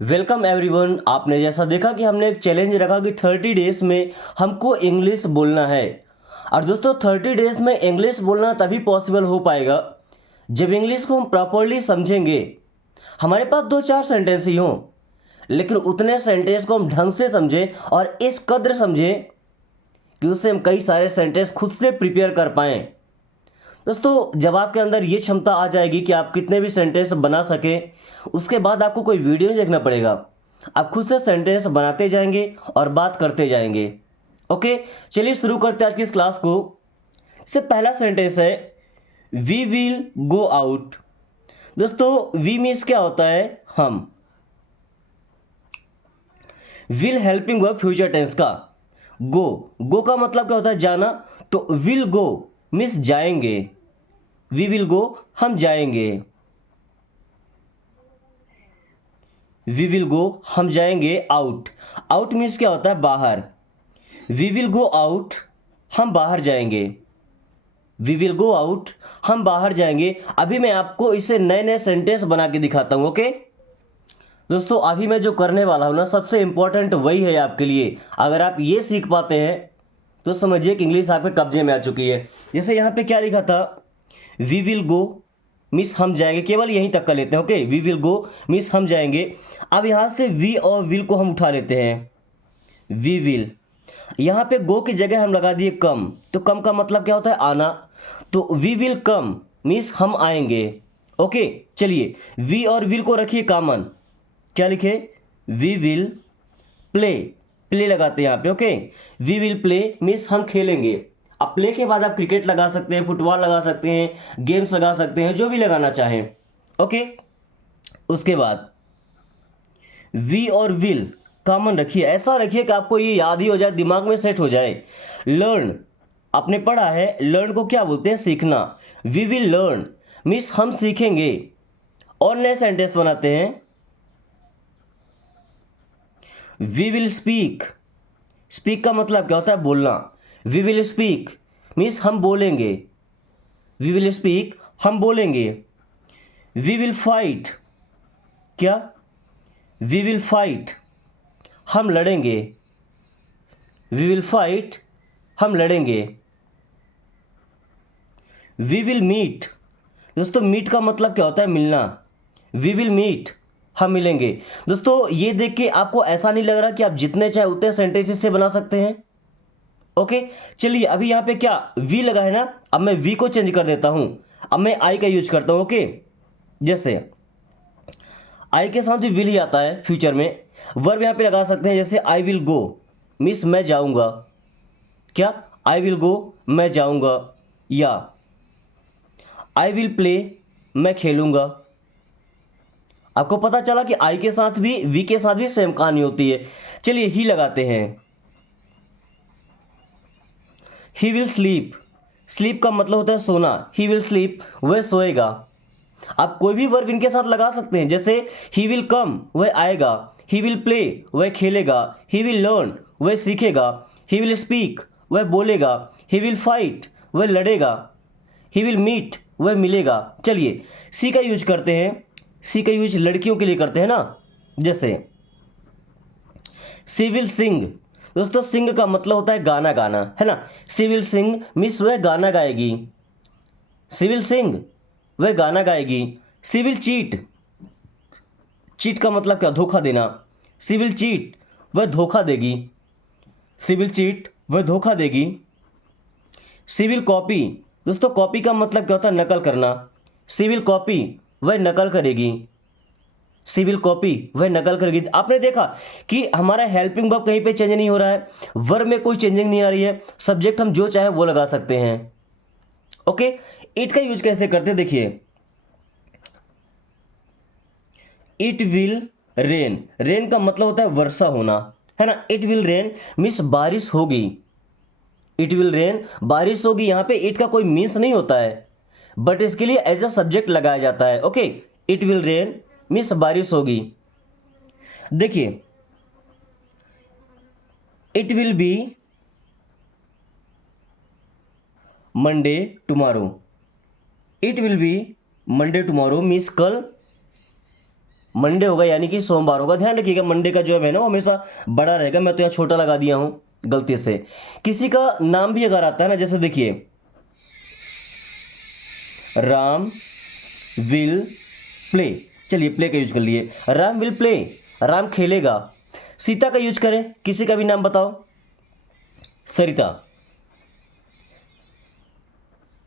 Welcome everyone. आपने जैसा देखा कि हमने एक चैलेंज रखा कि 30 डेज में हमको इंग्लिश बोलना है। और दोस्तों 30 डेज में इंग्लिश बोलना तभी पॉसिबल हो पाएगा जब इंग्लिश को हम प्रॉपरली समझेंगे। हमारे पास दो चार सेंटेंस ही हों, लेकिन उतने सेंटेंस को हम ढंग से समझें और इस कद्र समझें कि उससे हम कई सारे सेंटेंस खुद से प्रिपेयर कर पाएँ। दोस्तों जब आपके अंदर ये क्षमता आ जाएगी कि आप कितने भी सेंटेंस बना सकें, उसके बाद आपको कोई वीडियो नहीं देखना पड़ेगा। आप खुद से सेंटेंस बनाते जाएंगे और बात करते जाएंगे। ओके, चलिए शुरू करते हैं आज की इस क्लास को। इससे पहला सेंटेंस है वी विल गो आउट। दोस्तों वी मीन्स क्या होता है? हम। Will helping verb future tense का। गो, गो का मतलब क्या होता है? जाना। तो विल गो मीन्स जाएंगे। वी विल गो, हम जाएंगे। वी विल गो, हम जाएंगे आउट। आउट मीन्स क्या होता है? बाहर। वी विल गो आउट, हम बाहर जाएंगे। वी विल गो आउट, हम बाहर जाएंगे। अभी मैं आपको इसे नए नए सेंटेंस बना के दिखाता हूँ। ओके दोस्तों, अभी मैं जो करने वाला हूँ ना, सबसे इंपॉर्टेंट वही है आपके लिए। अगर आप ये सीख पाते हैं तो समझिए कि इंग्लिश आपके कब्जे में आ चुकी है। जैसे यहाँ पे क्या लिखा था? वी विल गो मीन्स हम जाएंगे। केवल यहीं तक कर लेते हैं। Okay, we will go means हम जाएंगे। अब यहाँ से वी और विल को हम उठा लेते हैं। वी विल, यहाँ पे गो की जगह हम लगा दिए कम। तो कम का मतलब क्या होता है? आना। तो वी विल कम मीन्स हम आएंगे। ओके, चलिए वी और विल को रखिए कॉमन। क्या लिखे? We will play. प्ले लगाते हैं यहाँ पे। Okay, we will play means हम खेलेंगे। अब प्ले के बाद आप क्रिकेट लगा सकते हैं, फुटबॉल लगा सकते हैं, गेम्स लगा सकते हैं, जो भी लगाना चाहें। ओके, उसके बाद वी और विल कॉमन रखिए। ऐसा रखिए कि आपको ये याद ही हो जाए, दिमाग में सेट हो जाए। लर्न, आपने पढ़ा है लर्न को क्या बोलते हैं? सीखना। वी विल लर्न मीन्स हम सीखेंगे। और नए सेंटेंस बनाते हैं। We will speak. स्पीक का मतलब क्या होता है? बोलना। वी विल स्पीक मीन्स हम बोलेंगे। वी विल स्पीक, हम बोलेंगे। वी विल फाइट, क्या? वी विल फाइट, हम लड़ेंगे। वी विल फाइट, हम लड़ेंगे। We will meet. दोस्तों मीट का मतलब क्या होता है? मिलना। वी विल मीट, हम मिलेंगे। दोस्तों ये देख के आपको ऐसा नहीं लग रहा कि आप जितने चाहे उतने सेंटेंसेस से बना सकते हैं? ओके, चलिए अभी यहाँ पे क्या वी लगा है ना, अब मैं वी को चेंज कर देता हूँ। अब मैं आई का यूज करता हूँ। ओके, जैसे आई के साथ भी विल ही आता है फ्यूचर में। वर्ब यहाँ पे लगा सकते हैं, जैसे आई विल गो मीन्स मैं जाऊँगा। क्या? आई विल गो, मैं जाऊँगा। या आई विल प्ले, मैं खेलूँगा। आपको पता चला कि आई के साथ भी वी के साथ भी सेम कहानी होती है। चलिए ही लगाते हैं। He will sleep. स्लीप का मतलब होता है सोना। ही विल स्लीप, वह सोएगा। आप कोई भी वर्ब इनके साथ लगा सकते हैं। जैसे ही विल कम, वह आएगा। ही विल प्ले, वह खेलेगा। ही विल लर्न, वह सीखेगा। ही विल स्पीक, वह बोलेगा। ही विल फाइट, वह लड़ेगा। ही विल मीट, वह मिलेगा। चलिए सी का यूज करते हैं। सी का यूज लड़कियों के लिए करते हैं ना। जैसे सी विल सिंग। दोस्तों सिंग का मतलब होता है गाना गाना, है ना। सी विल सिंग मीन्स वह गाना गाएगी। सी विल सिंग, वह गाना गाएगी। सी विल चीट। चीट का मतलब क्या? धोखा देना। सी विल चीट, वह धोखा देगी। सी विल चीट, वह धोखा देगी। सी विल कॉपी। दोस्तों कॉपी का मतलब क्या होता है? नकल करना। सी विल कॉपी, वह नकल करेगी। सी विल कॉपी, वह नकल करेगी। आपने देखा कि हमारा हेल्पिंग वर्ब कहीं पे चेंज नहीं हो रहा है, वर्ब में कोई चेंजिंग नहीं आ रही है। सब्जेक्ट हम जो चाहे वो लगा सकते हैं। ओके, इट का यूज कैसे करते हैं देखिए। It will rain. रेन का मतलब होता है वर्षा होना, है ना। इट विल रेन मीन्स बारिश होगी। इट विल रेन, बारिश होगी। यहाँ पे इट का कोई मीन्स नहीं होता है, बट इसके लिए एज अ सब्जेक्ट लगाया जाता है। Okay, it will rain means बारिश होगी। देखिए it will be Monday tomorrow. It will be Monday tomorrow means कल मंडे होगा यानी कि सोमवार होगा। ध्यान रखिएगा मंडे का जो है ना वो हमेशा बड़ा रहेगा। मैं तो यहाँ छोटा लगा दिया हूँ गलती से। किसी का नाम भी अगर आता है ना, जैसे देखिए राम विल प्ले, चलिए प्ले का यूज कर लिए, राम विल प्ले, राम खेलेगा। सीता का यूज करें, किसी का भी नाम बताओ। सरिता,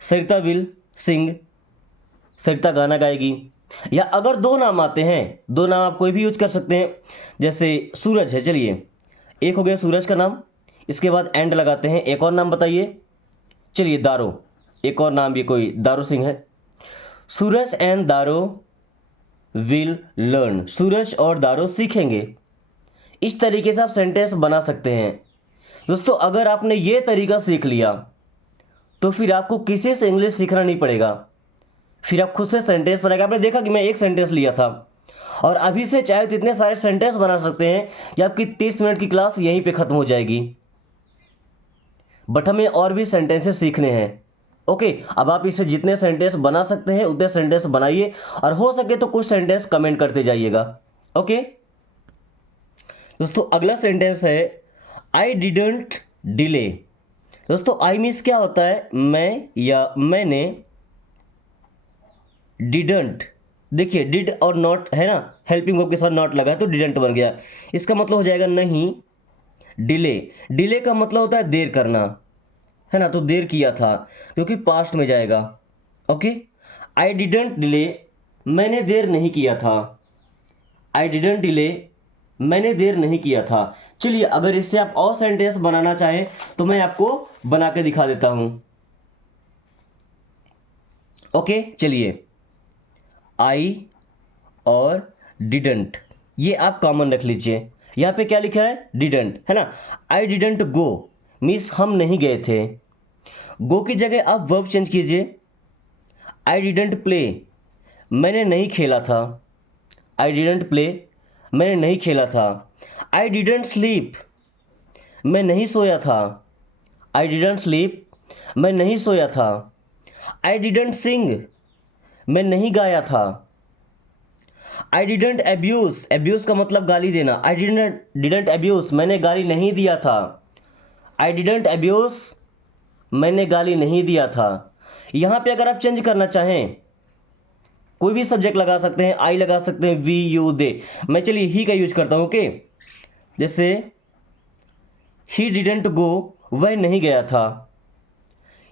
सरिता विल सिंग, सरिता गाना गाएगी। या अगर दो नाम आते हैं, दो नाम आप कोई भी यूज कर सकते हैं, जैसे सूरज है, चलिए एक हो गया सूरज का नाम, इसके बाद एंड लगाते हैं। एक और नाम बताइए, चलिए दारो, एक और नाम भी कोई दारो सिंह है। सूरज एंड दारो विल लर्न, सूरज और दारो सीखेंगे। इस तरीके से आप सेंटेंस बना सकते हैं। दोस्तों अगर आपने ये तरीका सीख लिया तो फिर आपको किसी से इंग्लिश सीखना नहीं पड़ेगा, फिर आप खुद से सेंटेंस बनाएंगे। आपने देखा कि मैं एक सेंटेंस लिया था और अभी से चाहे तो इतने सारे सेंटेंस बना सकते हैं कि आपकी 30 मिनट की क्लास यहीं पे ख़त्म हो जाएगी। बट हमें और भी सेंटेंसेस सीखने हैं। ओके, अब आप इसे जितने सेंटेंस बना सकते हैं उतने सेंटेंस बनाइए और हो सके तो कुछ सेंटेंस कमेंट करते जाइएगा। ओके दोस्तों, अगला सेंटेंस है आई डिडंट डिले। दोस्तों आई मीन्स क्या होता है, मैं या मैंने। डिडंट, देखिए डिड और नॉट है ना, हेल्पिंग वर्ब के साथ नॉट लगा है तो डिडंट बन गया। इसका मतलब हो जाएगा नहीं। डिले, डिले का मतलब होता है देर करना, है ना, तो देर किया था क्योंकि पास्ट में जाएगा। ओके, आई डिडंट डिले, मैंने देर नहीं किया था। आई डिडंट डिले, मैंने देर नहीं किया था। चलिए अगर इससे आप और सेंटेंस बनाना चाहें तो मैं आपको बना के दिखा देता हूं। ओके चलिए, आई और डिडंट ये आप कॉमन रख लीजिए। यहाँ पे क्या लिखा है, डिडंट, है ना। आई डिडंट गो मीन्स हम नहीं गए थे। गो की जगह आप वर्ब चेंज कीजिए। आई डिडंट प्ले, मैंने नहीं खेला था। आई डिडंट प्ले, मैंने नहीं खेला था। आई डिडंट स्लीप, मैं नहीं सोया था। आई डिडंट स्लीप, मैं नहीं सोया था। आई डिडंट सिंग, मैं नहीं गाया था। आई डिडंट एब्यूज़, एब्यूज़ का मतलब गाली देना। आई डिडंट एब्यूज़, मैंने गाली नहीं दिया था। आई डिडंट एब्यूज़, मैंने गाली नहीं दिया था। यहाँ पे अगर आप चेंज करना चाहें कोई भी सब्जेक्ट लगा सकते हैं, आई लगा सकते हैं, वी यू दे। मैं चलिए ही का यूज करता हूँ। ओके, जैसे ही डिडंट गो, वह नहीं गया था।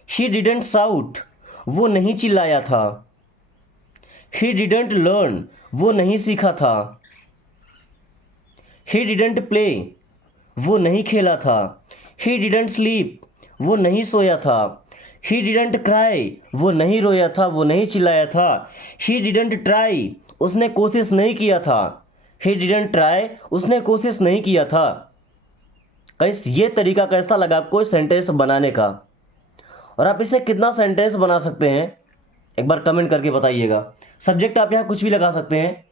ही डिडंट साउट, वो नहीं चिल्लाया था। ही डिडंट लर्न, वो नहीं सीखा था। ही डिडंट प्ले, वो नहीं खेला था। ही डिडंट स्लीप, वो नहीं सोया था। ही डिडंट क्राई, वो नहीं रोया था, वो नहीं चिल्लाया था। ही डिडंट ट्राई, उसने कोशिश नहीं किया था। ही डिडंट ट्राई, उसने कोशिश नहीं किया था। कैसे, ये तरीका कैसा लगा आपको सेंटेंस बनाने का, और आप इसे कितना सेंटेंस बना सकते हैं एक बार कमेंट करके बताइएगा। सब्जेक्ट आप यहाँ कुछ भी लगा सकते हैं,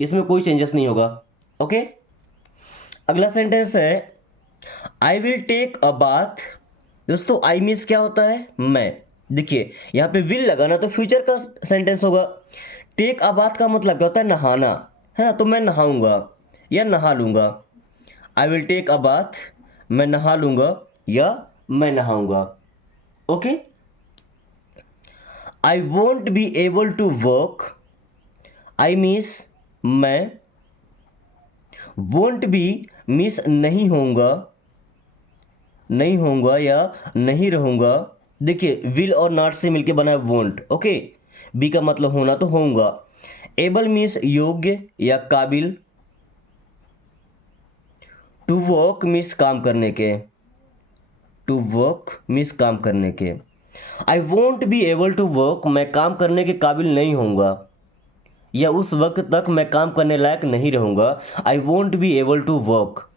इसमें कोई चेंजेस नहीं होगा। ओके, अगला सेंटेंस है I will take a bath. दोस्तों आई मीन्स क्या होता है, मैं। देखिए यहाँ पे विल लगाना तो फ्यूचर का सेंटेंस होगा। टेक अ बाथ का मतलब क्या होता है, नहाना, है ना, तो मैं नहाऊंगा या नहा लूँगा। I will take a bath, मैं नहा लूँगा या मैं नहाऊंगा। Okay, I won't be able to work. I means मैं, वोंट बी मीन्स नहीं होऊंगा, नहीं होऊंगा या नहीं रहूंगा। देखिए विल और नॉट से मिलके बना है वोंट। ओके, बी का मतलब होना तो होऊंगा। एबल मीन्स योग्य या काबिल। टू वर्क मीन्स काम करने के, टू वर्क मीन्स काम करने के। I won't be able to work, मैं काम करने के काबिल नहीं होऊंगा या उस वक्त तक मैं काम करने लायक नहीं रहूंगा। I won't be able to work,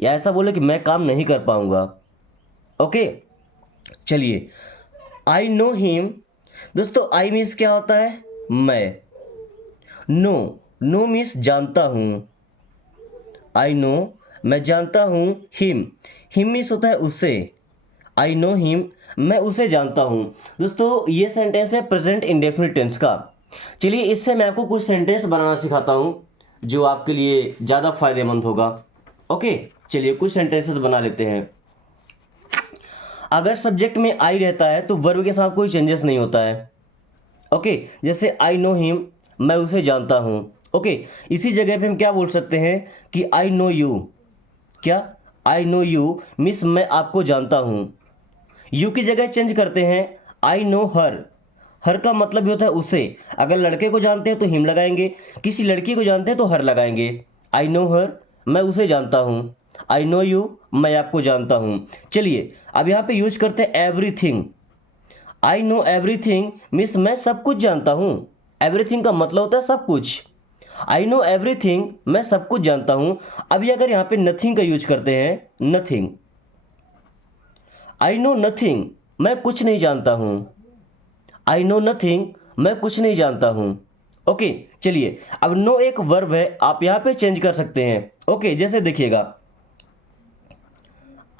या ऐसा बोले कि मैं काम नहीं कर पाऊंगा। ओके चलिए, आई नो हिम। दोस्तों आई मीन्स क्या होता है, मैं। नो, नो मीन्स जानता हूँ। आई नो, मैं जानता हूँ। हिम, हिम मीन्स होता है उसे। आई नो हिम, मैं उसे जानता हूँ। दोस्तों ये सेंटेंस है प्रेजेंट इंडेफिनिट टेंस का। चलिए इससे मैं आपको कुछ सेंटेंस बनाना सिखाता हूँ। जो आपके लिए ज़्यादा फायदेमंद होगा। ओके, चलिए कुछ सेंटेंसेस बना लेते हैं। अगर सब्जेक्ट में आई रहता है तो वर्ब के साथ कोई चेंजेस नहीं होता है। ओके, जैसे आई नो हिम, मैं उसे जानता हूँ। ओके, इसी जगह पे हम क्या बोल सकते हैं कि आई नो यू। क्या? आई नो यू मीन्स मैं आपको जानता हूँ। यू की जगह चेंज करते हैं, आई नो हर। हर का मतलब भी होता है उसे। अगर लड़के को जानते हैं तो हिम लगाएंगे, किसी लड़की को जानते हैं तो हर लगाएंगे। आई नो हर, मैं उसे जानता हूँ। आई नो यू, मैं आपको जानता हूँ। चलिए अब यहाँ पे यूज करते हैं everything. I know everything means मैं सब कुछ जानता हूँ। एवरीथिंग का मतलब होता है सब कुछ। आई नो एवरीथिंग, मैं सब कुछ जानता हूँ। अभी अगर यहाँ पे नथिंग का यूज करते हैं, नथिंग। आई नो नथिंग, मैं कुछ नहीं जानता हूँ। आई नो नथिंग, मैं कुछ नहीं जानता हूँ। ओके, चलिए अब नो एक वर्ब है, आप यहाँ पे चेंज कर सकते हैं। ओके, जैसे देखिएगा,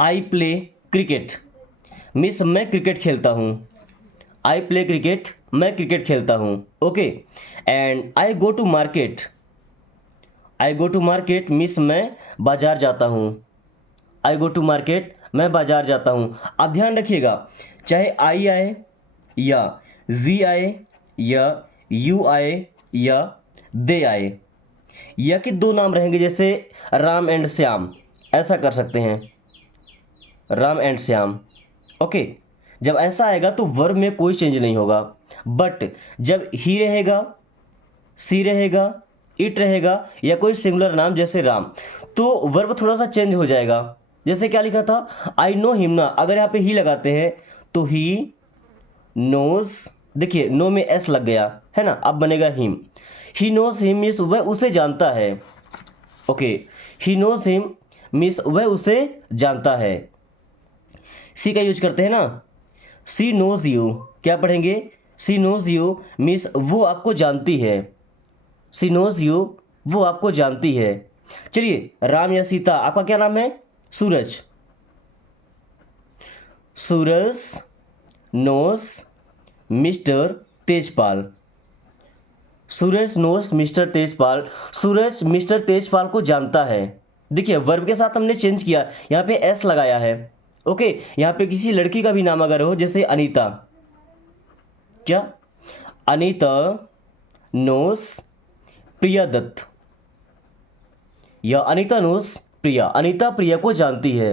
आई प्ले क्रिकेट मीन्स मैं क्रिकेट खेलता हूँ। आई प्ले क्रिकेट, मैं क्रिकेट खेलता हूँ। Okay, and I go to market. I go to market means मैं बाजार जाता हूँ। आई गो टू मार्केट, मैं बाजार जाता हूँ। अब ध्यान रखिएगा, चाहे आई आए या वी आए या यू आए या दे आए, या कि दो नाम रहेंगे जैसे राम एंड श्याम, ऐसा कर सकते हैं, राम एंड श्याम। ओके, जब ऐसा आएगा तो वर्ब में कोई चेंज नहीं होगा। बट जब ही रहेगा, सी रहेगा, इट रहेगा या कोई सिमिलर नाम जैसे राम, तो वर्ब थोड़ा सा चेंज हो जाएगा। जैसे क्या लिखा था, आई नो हिम ना, अगर यहाँ पे ही लगाते हैं तो ही नोज, देखिए नो में एस लग गया है ना, अब बनेगा him. He knows him means वह उसे जानता है। ओके, ही नोज हिम मीन्स वह उसे जानता है। सी का यूज करते हैं ना, सी नोज यू, क्या पढ़ेंगे, सी नोज यू मीन्स वो आपको जानती है। सी नोज यू, वो आपको जानती है। चलिए राम या सीता, आपका क्या नाम है, सूरज। सूरज नोज मिस्टर तेजपाल। सूरज नोज मिस्टर तेजपाल, सूरज मिस्टर तेजपाल को जानता है। देखिए वर्ब के साथ हमने चेंज किया, यहाँ पे एस लगाया है। ओके, यहाँ पे किसी लड़की का भी नाम अगर हो, जैसे अनीता, क्या, अनीता नोज प्रिया दत्त, या अनीता नोज प्रिया, अनीता प्रिया को जानती है।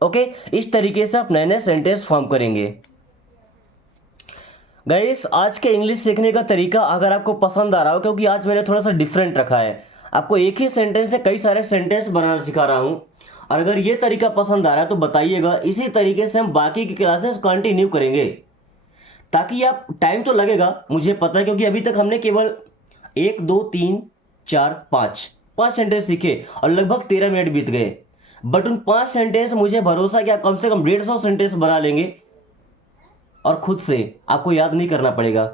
ओके, इस तरीके से आप नए नए सेंटेंस फॉर्म करेंगे। गाइस, आज के इंग्लिश सीखने का तरीका अगर आपको पसंद आ रहा हो, क्योंकि आज मैंने थोड़ा सा डिफरेंट रखा है, आपको एक ही सेंटेंस से कई सारे सेंटेंस बनाना सिखा रहा हूँ, और अगर ये तरीका पसंद आ रहा है तो बताइएगा, इसी तरीके से हम बाकी की क्लासेस कंटिन्यू करेंगे। ताकि आप, टाइम तो लगेगा मुझे पता है, क्योंकि अभी तक हमने केवल 1 2 3 4 5 सेंटेंस सीखे और लगभग 13 मिनट बीत गए। बट उन 5 सेंटेंस मुझे भरोसा कि आप कम से कम 150 सेंटेंस बना लेंगे और खुद से, आपको याद नहीं करना पड़ेगा।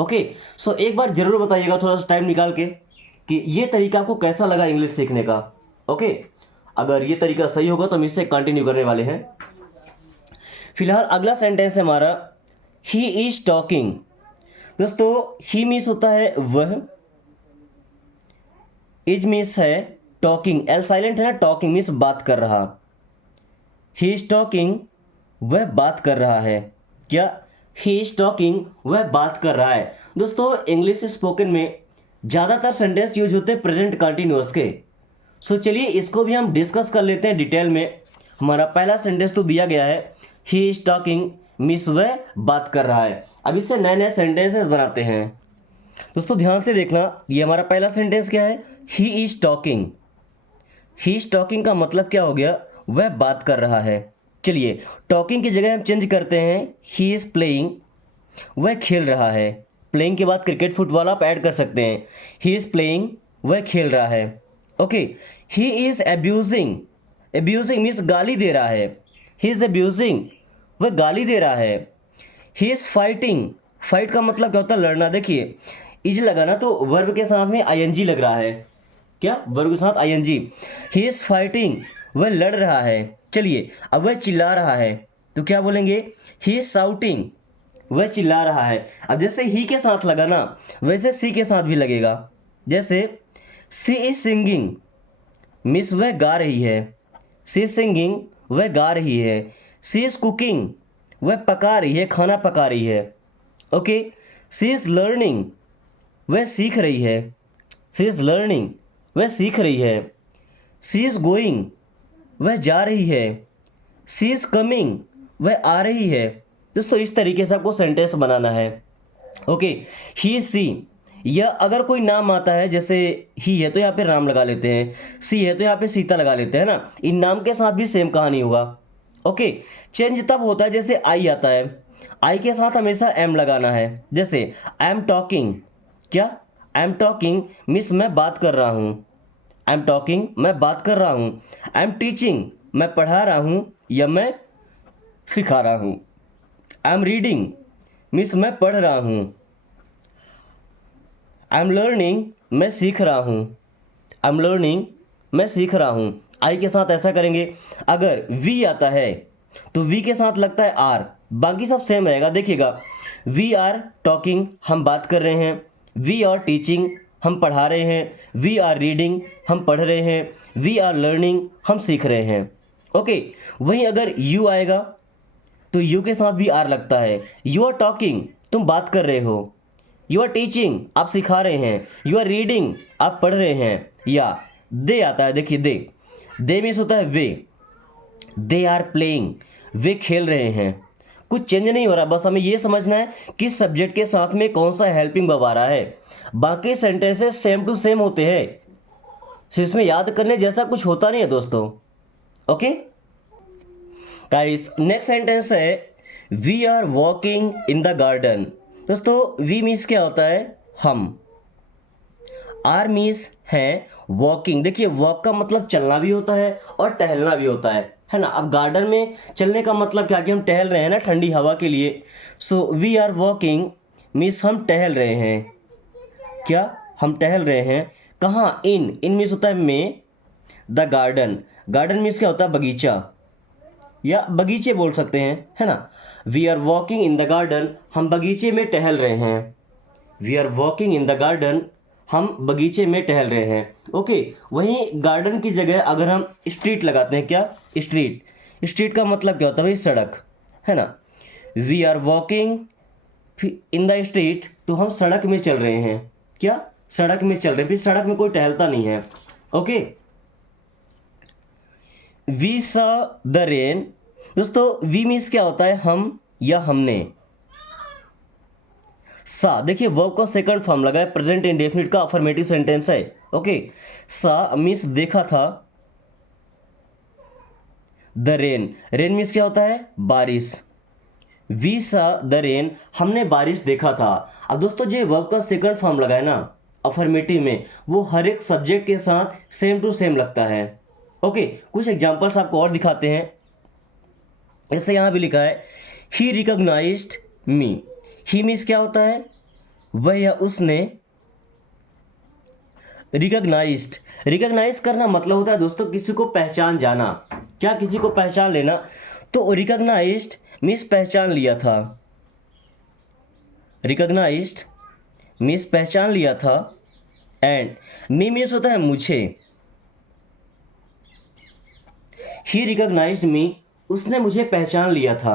ओके, सो एक बार जरूर बताइएगा थोड़ा सा टाइम निकाल के कि ये तरीका आपको कैसा लगा इंग्लिश सीखने का। ओके, अगर ये तरीका सही होगा तो हम इससे कंटिन्यू करने वाले हैं। फिलहाल अगला सेंटेंस है हमारा, ही इज टॉकिंग। दोस्तों ही मीन्स होता है वह, इज मीन्स है टॉकिंग, एल साइलेंट है ना, टॉकिंग मीन्स बात कर रहा। ही इज टॉकिंग, वह बात कर रहा है। क्या, ही इज टॉकिंग, वह बात कर रहा है। दोस्तों इंग्लिश स्पोकन में ज़्यादातर सेंटेंस यूज होते हैं प्रेजेंट कंटिन्यूअस के। सो चलिए इसको भी हम डिस्कस कर लेते हैं डिटेल में। हमारा पहला सेंटेंस तो दिया गया है, ही इज टॉकिंग मीन्स वह बात कर रहा है। अब इससे नए नए सेंटेंसेस बनाते हैं। दोस्तों ध्यान से देखना, ये हमारा पहला सेंटेंस क्या है, he is talking. He is talking का मतलब क्या हो गया, वह बात कर रहा है। चलिए टॉकिंग की जगह हम चेंज करते हैं, ही इज प्लेइंग, वह खेल रहा है। प्लेइंग के बाद क्रिकेट फुटबॉल आप ऐड कर सकते हैं। ही इज प्लेइंग, वह खेल रहा है। ओके, he is abusing, abusing means गाली दे रहा है। ही इज एब्यूजिंग, वह गाली दे रहा है। ही इज फाइटिंग, फाइट का मतलब क्या होता है, लड़ना। देखिए इज लगा ना, तो वर्ब के साथ में आईएनजी लग रहा है। क्या, वर्ब के साथ आईएनजी। ही इज फाइटिंग, वह लड़ रहा है। चलिए अब वह चिल्ला रहा है तो क्या बोलेंगे, ही इज शाउटिंग, वह चिल्ला रहा है। अब जैसे ही के साथ लगा ना, वैसे सी के साथ भी लगेगा। जैसे सी इज सिंगिंग मिस वह गा रही है। सी इज सिंगिंग वह गा रही है। सी इज कुकिंग वह पका रही है, खाना पका रही है। ओके। सी इज लर्निंग वह सीख रही है। सी इज लर्निंग वह सीख रही है। सी इज गोइंग वह जा रही है। सी इज कमिंग वह आ रही है। दोस्तों इस तरीके से आपको सेंटेंस बनाना है। ओके। ही सी, यह अगर कोई नाम आता है, जैसे ही है तो यहाँ पे राम लगा लेते हैं, सी है तो यहाँ पे सीता लगा लेते हैं ना। इन नाम के साथ भी सेम कहानी होगा। ओके। चेंज तब होता है जैसे आई आता है, आई के साथ हमेशा एम लगाना है। जैसे आई एम टॉकिंग, क्या आई एम टॉकिंग मिस मैं बात कर रहा हूँ। आई एम टॉकिंग मैं बात कर रहा हूँ। आई एम टीचिंग मैं पढ़ा रहा हूँ या मैं सिखा रहा हूँ। आई एम रीडिंग मिस मैं पढ़ रहा हूँ। आई एम लर्निंग मैं सीख रहा हूँ। आई एम लर्निंग मैं सीख रहा हूँ। आई के साथ ऐसा करेंगे। अगर वी आता है तो वी के साथ लगता है आर, बाकी सब सेम रहेगा। देखिएगा, वी आर टॉकिंग हम बात कर रहे हैं। वी आर टीचिंग हम पढ़ा रहे हैं। वी आर रीडिंग हम पढ़ रहे हैं। वी आर लर्निंग हम सीख रहे हैं। ओके। वहीं अगर यू आएगा तो यू के साथ भी आर लगता है। यू आर टॉकिंग तुम बात कर रहे हो। यू आर टीचिंग आप सिखा रहे हैं। यू आर रीडिंग आप पढ़ रहे हैं। या दे आता है, देखिए दे मीन्स होता है वे। दे आर प्लेइंग वे खेल रहे हैं। कुछ चेंज नहीं हो रहा, बस हमें ये समझना है कि सब्जेक्ट के साथ में कौन सा हेल्पिंग वर्ब आ रहा है। बाकी सेंटेंसेस सेम टू सेम होते हैं, तो इसमें याद करने जैसा कुछ होता नहीं है दोस्तों। ओके गाइस, नेक्स्ट सेंटेंस है we are walking in the garden. दोस्तों वी मीन्स क्या होता है हम, आर मीन्स है वॉकिंग। देखिए वॉक का मतलब चलना भी होता है और टहलना भी होता है ना। अब गार्डन में चलने का मतलब क्या कि हम टहल रहे हैं ना ठंडी हवा के लिए। So we are walking means हम टहल रहे हैं। क्या हम टहल रहे हैं कहाँ, इन मीन्स होता है में द गार्डन। गार्डन मीन्स क्या होता है बगीचा या बगीचे बोल सकते हैं, है ना। We are walking in the garden हम बगीचे में टहल रहे हैं। We are walking in the garden हम बगीचे में टहल रहे हैं। ओके। वहीं गार्डन की जगह अगर हम स्ट्रीट लगाते हैं, क्या स्ट्रीट, स्ट्रीट का मतलब क्या होता है भाई सड़क, है ना। We are walking in the street तो हम सड़क में चल रहे हैं। क्या सड़क में चल रहे हैं, फिर सड़क में कोई टहलता नहीं है। Okay. We saw the rain. दोस्तों वी मीन्स क्या होता है हम या हमने। सा देखिए वर्ब का सेकंड फॉर्म लगा है, प्रेजेंट इंडेफिनिट का अफर्मेटिव सेंटेंस है। ओके। सा मीन्स देखा था। द रेन, रेन मीन्स क्या होता है बारिश। वी सा द रेन हमने बारिश देखा था। अब दोस्तों जो वर्ब का सेकंड फॉर्म लगा है ना अफर्मेटिव में, वो हर एक सब्जेक्ट के साथ सेम टू सेम लगता है। ओके। कुछ एग्जांपल्स आपको और दिखाते हैं। जैसे यहाँ भी लिखा है ही रिकॉग्नाइज्ड मी। ही मीन्स क्या होता है वह या उसने। रिकॉग्नाइज्ड, रिकॉग्नाइज करना मतलब होता है दोस्तों किसी को पहचान जाना। क्या किसी को पहचान लेना। तो रिकॉग्नाइज्ड मीन्स पहचान लिया था। रिकॉग्नाइज्ड मीन्स पहचान लिया था। एंड मी मीन्स होता है मुझे। ही रिकॉग्नाइज्ड मी उसने मुझे पहचान लिया था।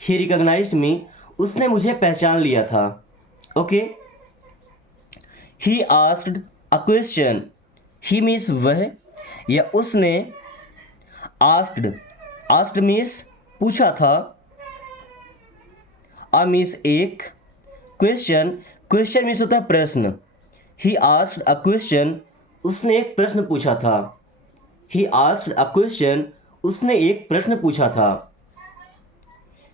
ही रिकॉग्नाइज्ड मी उसने मुझे पहचान लिया था। Okay. He asked a question. He means वह या उसने। आस्क्ड, आस्क्ड मीन्स पूछा था। अ मीन्स एक। क्वेश्चन, क्वेश्चन मीन्स होता है प्रश्न। ही आस्क्ड अ क्वेश्चन उसने एक प्रश्न पूछा था। ही आस्क्ड अ क्वेश्चन उसने एक प्रश्न पूछा था।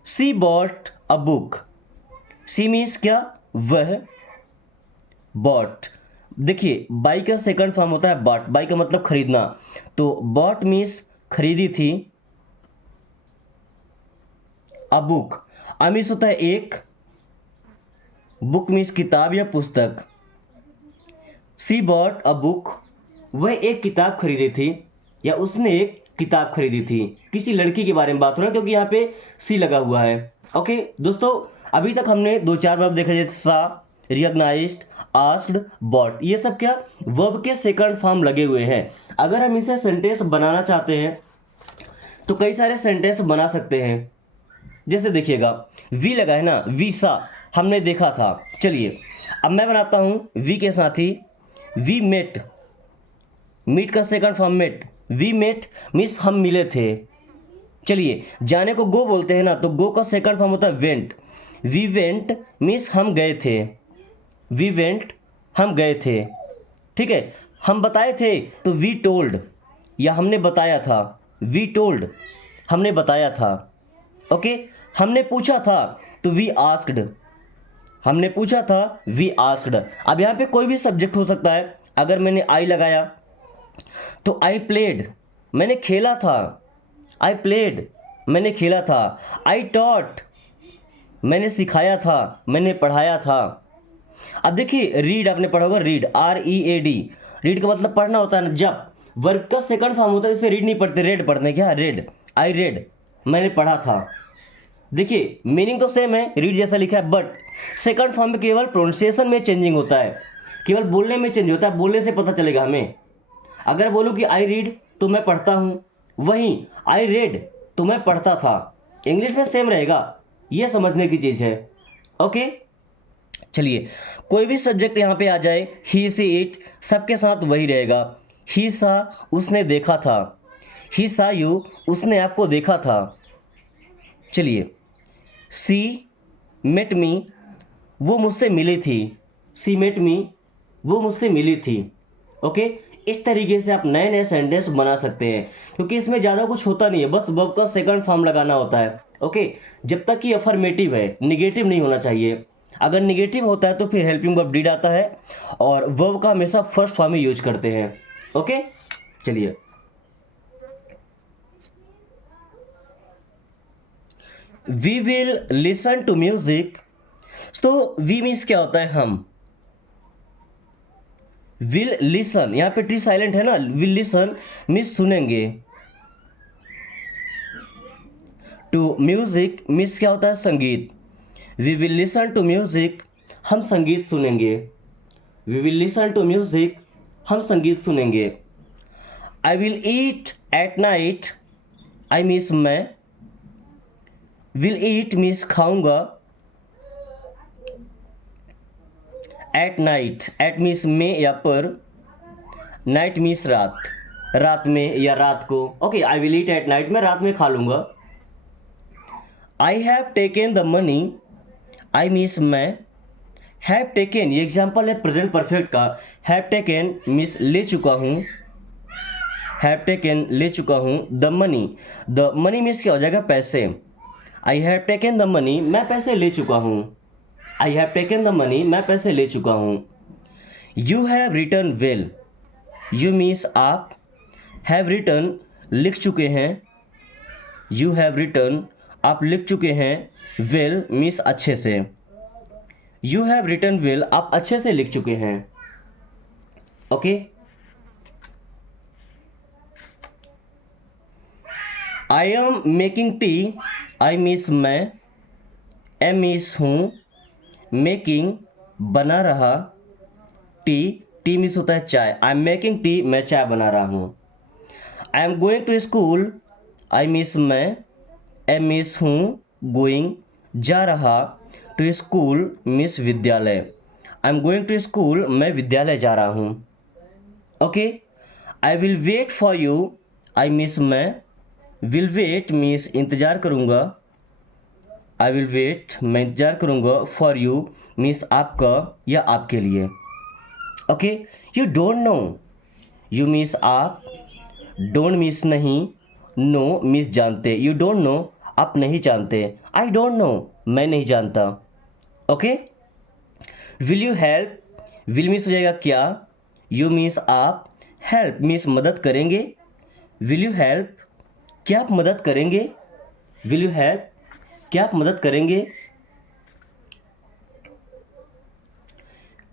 She bought a book. She means क्या वह। बॉट, देखिए बाई का सेकंड फॉर्म होता है बॉट। बाई का मतलब खरीदना, तो बॉट मीन्स खरीदी थी। अ बुक, अ मीन्स होता है एक। बुक मीन्स किताब या पुस्तक। सी बॉट अ बुक वह एक किताब खरीदी थी या उसने एक किताब खरीदी थी। किसी लड़की के बारे में बात हो रहा है क्योंकि यहाँ पे सी लगा हुआ है। ओके दोस्तों, अभी तक हमने दो चार वर्ब देखे जैसे सा, रिकॉग्नाइज्ड, आस्क्ड, बॉट, ये सब क्या वर्ब के सेकंड फॉर्म लगे हुए हैं। अगर हम इसे सेंटेंस बनाना चाहते हैं तो कई सारे सेंटेंस बना सकते हैं। जैसे देखिएगा वी लगा है ना, वी सा, हमने देखा था। चलिए अब मैं बनाता हूँ वी के साथ ही वी मेट, मीट का second form met, we met means हम मिले थे। चलिए जाने को गो बोलते हैं ना, तो गो का सेकंड फॉर्म होता है वेंट, वी वेंट मीन्स हम गए थे, वी वेंट हम गए थे। ठीक है, हम बताए थे तो वी टोल्ड, या हमने बताया था, वी टोल्ड हमने बताया था। ओके, हमने पूछा था तो वी आस्क्ड, हमने पूछा था वी आस्क्ड। अब यहाँ पे कोई भी सब्जेक्ट हो सकता है। अगर मैंने आई लगाया तो आई प्लेड, मैंने खेला था, आई प्लेड मैंने खेला था। आई टॉट, मैंने सिखाया था, मैंने पढ़ाया था। अब देखिए रीड, आपने पढ़ा होगा रीड, READ, रीड का मतलब पढ़ना होता है ना। जब वर्ब का सेकंड फॉर्म होता है इससे रीड नहीं पढ़ते, रेड पढ़ते हैं। क्या रेड, आई रेड, मैंने पढ़ा था। देखिए मीनिंग तो सेम है, रीड जैसा लिखा है, बट सेकंड फॉर्म में केवल प्रोनाउंसिएशन में चेंजिंग होता है, केवल बोलने में चेंज होता है। बोलने से पता चलेगा हमें। अगर बोलूँ कि आई रीड तो मैं पढ़ता हूँ, वहीं आई रेड तो मैं पढ़ता था। इंग्लिश में सेम रहेगा, ये समझने की चीज़ है। ओके, चलिए कोई भी सब्जेक्ट यहाँ पे आ जाए, ही सी इट, सबके साथ वही रहेगा। ही सा, उसने देखा था, ही सा यू, उसने आपको देखा था। चलिए सी मेट मी, वो मुझसे मिली थी, सी मेट मी, वो मुझसे मिली थी। ओके, इस तरीके से आप नए नए सेंटेंस बना सकते हैं, क्योंकि इसमें ज़्यादा कुछ होता नहीं है, बस वर्ब का सेकंड फॉर्म लगाना होता है। ओके, जब तक कि अफर्मेटिव है, निगेटिव नहीं होना चाहिए। अगर निगेटिव होता है तो फिर हेल्पिंग वर्ब डीड आता है, और वर्ब का हमेशा फर्स्ट फॉर्म में यूज करते हैं। ओके, चलिए we will listen to music. तो वी मीन्स क्या होता है हम, विल लिसन, यहाँ पे टी साइलेंट है ना, विल लिसन मीन्स सुनेंगे, टू म्यूजिक मीन्स क्या होता है संगीत। We will listen to music, हम संगीत सुनेंगे, we will listen to music, हम संगीत सुनेंगे। I will eat at night, I means मैं, विल ईट मीन्स खाऊंगा, एट नाइट, एट मीन्स में या पर, नाइट मीन्स रात, रात में या रात को। Okay, I will eat at night, मैं रात में खा लूँगा। आई have taken the money, I means मैं, हैव टेकन ये एग्जाम्पल है प्रेजेंट परफेक्ट का। हैव टेकन मीन्स ले चुका हूँ, हैव टेकन ले चुका हूँ। द मनी मीन्स क्या हो जाएगा पैसे। I have taken the money, मैं पैसे ले चुका हूँ, I have taken the money, मैं पैसे ले चुका हूँ। You have written well, you means आप, हैव रिटन लिख चुके हैं, यू हैव रिटन आप लिख चुके हैं, वेल मीन्स अच्छे से, यू हैव रिटन वेल आप अच्छे से लिख चुके हैं। Okay, I am making tea, I means मैं, एम मीन्स हूँ, मेकिंग बना रहा, टी मीन्स होता है चाय, आई एम मेकिंग टी मैं चाय बना रहा हूँ। I am going to school, I means मैं, एम मीन्स हूँ, गोइंग जा रहा, टू स्कूल मीन्स विद्यालय, I am going to school मैं विद्यालय जा रहा हूँ। Okay, I will wait for you, I means मैं, विल वेट मीन्स इंतज़ार करूँगा, आई विल वेट मैं इंतज़ार करूँगा, फॉर यू मीन्स आपका या आपके लिए। Okay, you don't know, you means आप, डोंट मीन्स नहीं, नो मीन्स जानते, यू डोंट नो आप नहीं जानते, आई डोंट नो मैं नहीं जानता। Okay, will you help, will means हो जाएगा क्या, यू मीन्स आप, हेल्प मीन्स मदद करेंगे, विल यू हेल्प क्या आप मदद करेंगे, विल यू हेल्प क्या आप मदद करेंगे।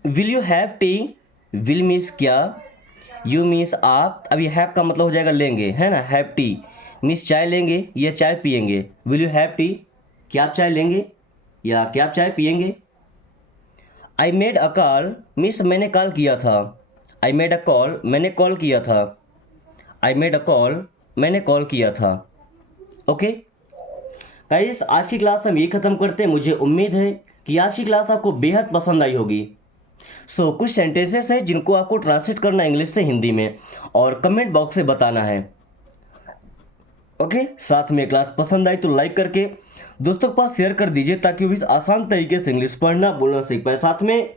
Will you have T, will means क्या, यू मीन्स आप, अब ये हैव का मतलब हो जाएगा लेंगे, है ना, हैव टी मीन्स चाय लेंगे या चाय पियेंगे। विल यू हैव टी क्या आप चाय लेंगे या क्या आप चाय पियेंगे। I made a call means मैंने कॉल किया था। आई मेड अ कॉल मैंने कॉल किया था। आई मेड अ कॉल मैंने कॉल किया था। ओके गाइस, आज की क्लास हम ये ख़त्म करते हैं। मुझे उम्मीद है कि आज की क्लास आपको बेहद पसंद आई होगी। कुछ सेंटेंसेस हैं जिनको आपको ट्रांसलेट करना है इंग्लिश से हिंदी में और कमेंट बॉक्स से बताना है। ओके, साथ में क्लास पसंद आई तो लाइक करके दोस्तों के पास शेयर कर दीजिए ताकि वो भी आसान तरीके से इंग्लिश पढ़ना बोलना सीख पाए। साथ में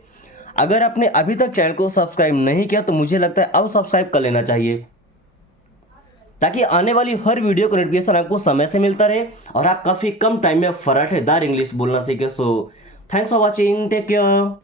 अगर आपने अभी तक चैनल को सब्सक्राइब नहीं किया तो मुझे लगता है अब सब्सक्राइब कर लेना चाहिए ताकि आने वाली हर वीडियो का नोटिफिकेशन आपको समय से मिलता रहे और आप काफ़ी कम टाइम में फराटेदार इंग्लिश बोलना सीखे। Thanks for watching, take care.